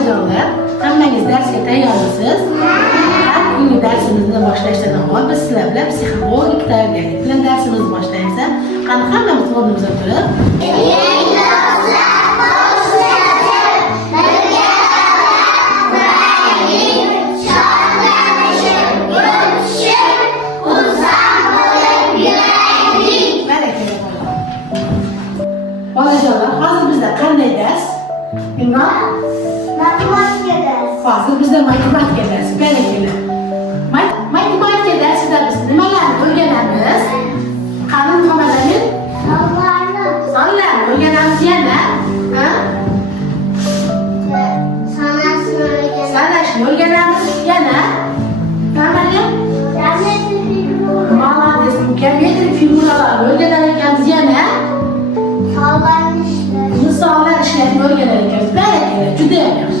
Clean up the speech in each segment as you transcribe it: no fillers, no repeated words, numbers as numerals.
Bolajonlar, hammangiz darsga tayyormisiz? Har kungi darsimizni boshlashdan avval biz sizlar bilan psixologik tayyorgarlik bilan darsimizni boshlaymiz. Qani hammamiz o'rnimizga turib, bolajonlar, hozir bizda qanday dars? Matematika dersi. Hozir bizda matematika darsi. Berekeli. Matematika darsida biz nimalarni o'rganamiz? Qani muhomadani? Sonlarni o'rganamiz yana. Sanashni o'rganamiz yana. Tamam. Молодец. Geometrik figuralarni o'rganar ekanmiz yana. Misollar ishlashni o'rganar ekanmiz. Berekeli, juda ham yaxshi.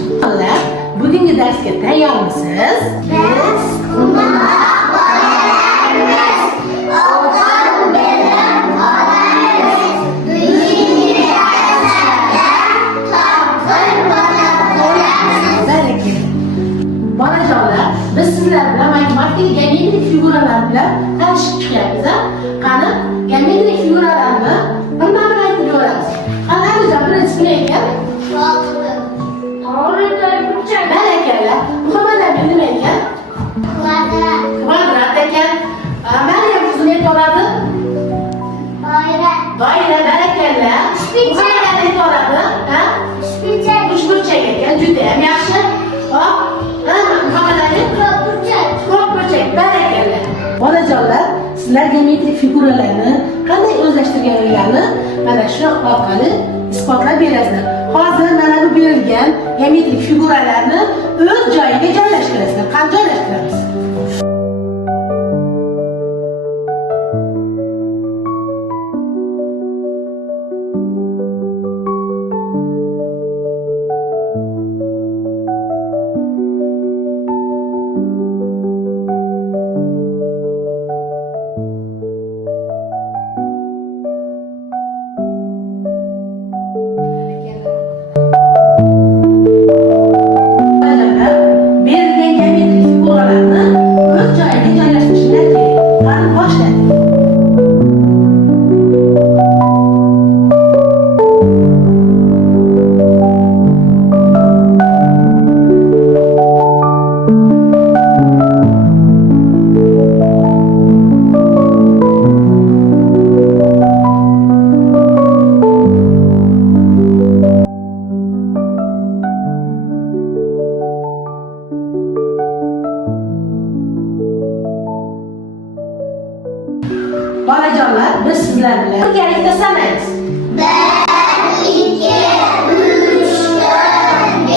Bugungi darsga tayyormisiz? Biz umumroq bolalarimiz, o'qib bilim olamiz. Bugungi darslarda topqir bo'lamiz. Berekeli. Bolajonlar, biz sizlar bilan matematik geometrik figuralar bilan tanishib chiqyapmiz. Qani, geometrik figuralarni birma-bir aytib ko'ramiz. Qani, birinchisi nima ekan? Berekeli. Muhomadlar nima ekan? Kvadrat ekan. Maryam qiz nima bo'ladi? Doira. Berekeli. Muhomadlar nima bo'ladi? Uchburchak ekan. Juda ham yaxshi. Hop. Muhomadlar ko'pburchak. Berekeli. Bolajonlar, sizlar geometrik figuralarni qanday o'zlashtirganliklarini mana shu orqali isbotlab berasizlar. Hozir mana bu berilgan geometrik figuralarni o'z joyiga joylashtirasizlar. Qanday joylashtiramiz? Bolajonlar, biz sizlar bilan birgalikda sanaymiz. 1, 2, 3, 4, 5,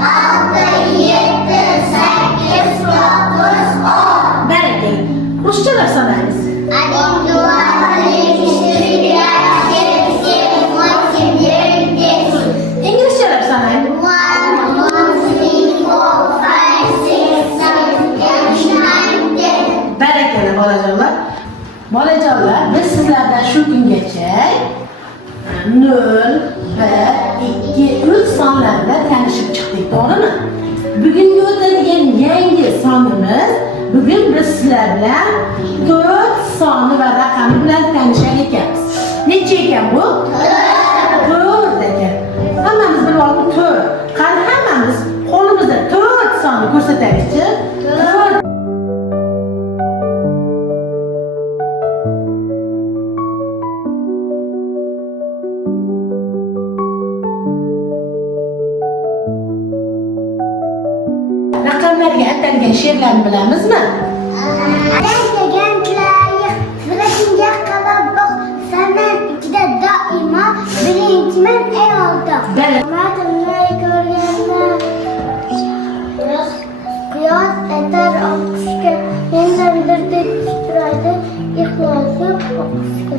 6, 7, 8, 9, 10. Berekeli. Ruschalar sanaymiz. 1, 2, 3, 4, 5, 6, 7, 8, 9, 10. İngilizceler sanaymiz. 1, 2, 3, 4, 5, 6, 7, 8, 9, 10. Berekeli bolajonlar. Bolajonlar, biz sizlardan shu kungacha 0, 1, 2, 3 sonlar bilan tanishib chiqdik, to'g'rimi? Bugungi o'tadigan yangi sonimiz, bugun biz sizlar bilan 4 soni va raqami bilan tanishar ekanmiz. Necha ekan bu? 4 ekan. Hammamiz bilib oldik 4. Qani hammamiz qo'limizda 4 sonni ko'rsataylikchi. 4. Raqamlarga atalgan she'rlarni bilamizmi? Degan tilayim, suratingga qarab boq, sanam ichida doimo birinchiman ey oldi. Matnni ko'rganda quyosh etar oqishga, mendandir deb turadi ixlosi oqishga.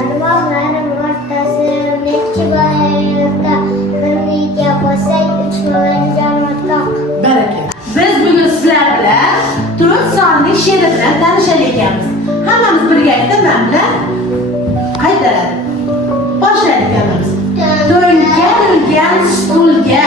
Armonlarim o'rtasi nechi bayramda birga bo'lsak 3 million jamoatda. Berekeli. Biz bugun sizlar bilan 4 sonli she'ri bilan tanishar ekanmiz. Hammamiz birgalikda men bilan qaytaradi. Boshlaylik hammamiz. To'nkarilgan stulga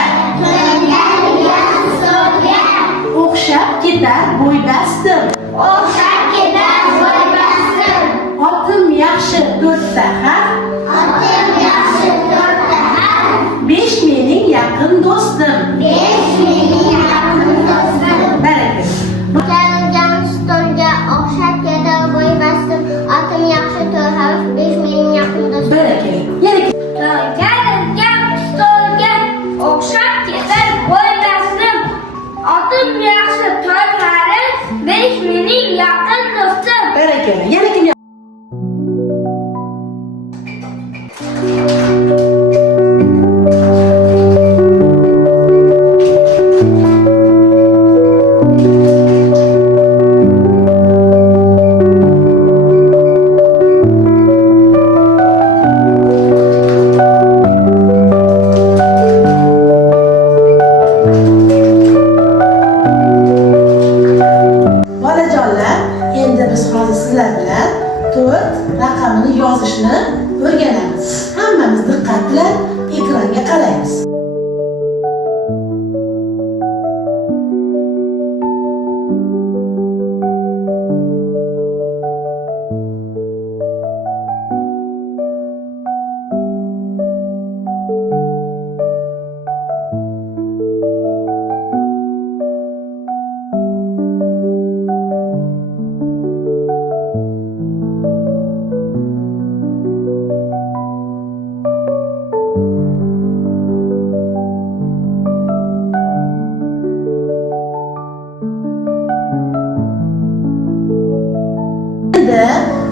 o'ynashni o'rganamiz. Hammamiz diqqat bilan ekranga qaraymiz.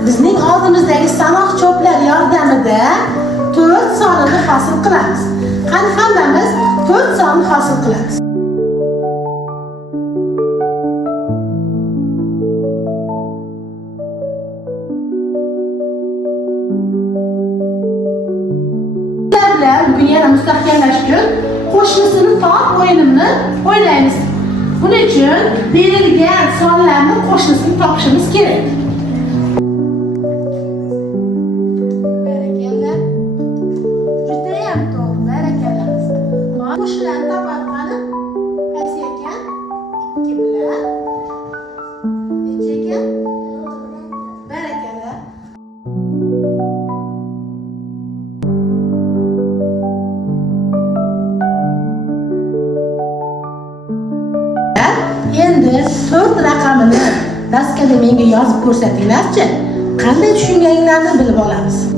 Bizning oldimizdagi sanoq cho'plar yordamida 4 sonini hosil qilamiz. Qani hammamiz 4 sonni hosil qilamiz. Sizlar bugun yana mustahkamlash uchun qo'shnisini top o'yinini o'ynaymiz. Buning uchun berilgan sonlarni qo'shnisini topishimiz kerak. Qo'shnilarni topadi. Qaysi ekan? 2 bilan. Necha ekan? Barakalla. Endi 4 raqamini daskada menga yozib ko'rsatinglar-chi. Qanday tushunganinglarni bilib olamiz.